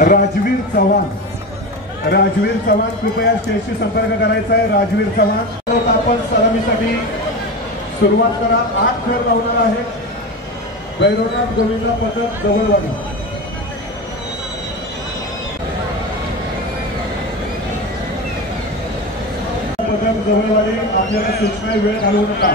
राजवीर चव्हाण कृपया स्टेजशी संपर्क करायचा आहे। राजवीर चव्हाण आपण सलामीसाठी सुरुवात करा। 8 खेळ लावणार आहे। भैरवनाथ गोविंदा पथक जवळवाडी। पथक जवळवाडी आपल्याला सूचना वेळ घालवू नका।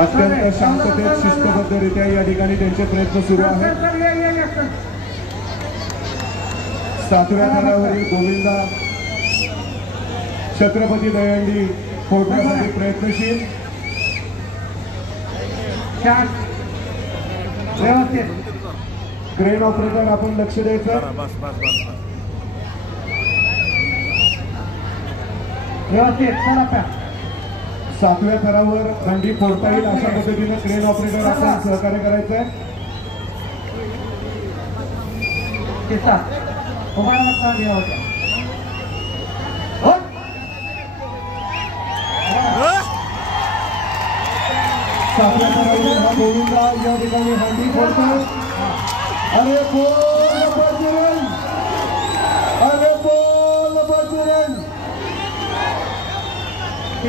अत्यंत शांततेत शिस्तबद्धरित्या या ठिकाणी त्यांचे प्रयत्न सुरू आहेत। 7व्या थरावरील गोविंदा छत्रपती दहीहंडी फोडण्यासाठी प्रयत्नशील। क्रेन ऑपरेटर आपण लक्ष द्यायचं। व्यवस्थित 7व्या थरावर हंडी फोडता येईल अशा पद्धतीने क्रेन ऑपरेटर आपण सहकार्य करायचं आहे। 7व्या थरावर हा गोविंदा या ठिकाणी हंडी फोडतो। अरे बोल बजरंग, अरे बोल बजरंग।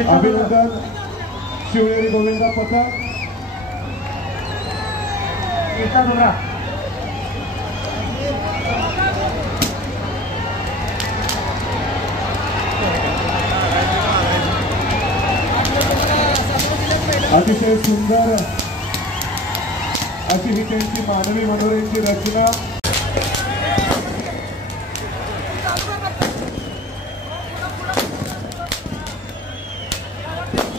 अभिनंदन शिवनेरी गोविंदा पथक। अतिशय सुंदर अशी ही त्यांची मानवी मनोरंजनाची रचना।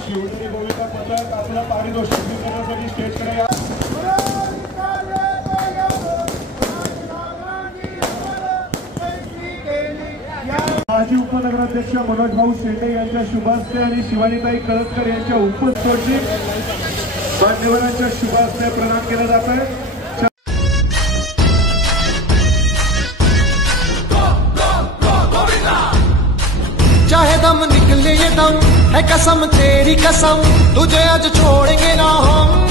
शिवनेरी गोविंदा पथक आपला पारितोषिक स्वीकारण्यासाठी स्टेजकडे या। माजी उपनगराध्यक्ष मनोज भाऊ शेटे यांच्या शुभास्ते आणि शिवानीताई कळसकर यांच्या उपस्थितीत मान्यवरांच्या शुभास्ते प्रदान केला जात आहे। चाहे दम निकले ये दम है कसम तेरी कसम, तुझे आज छोड़ेंगे ना हम।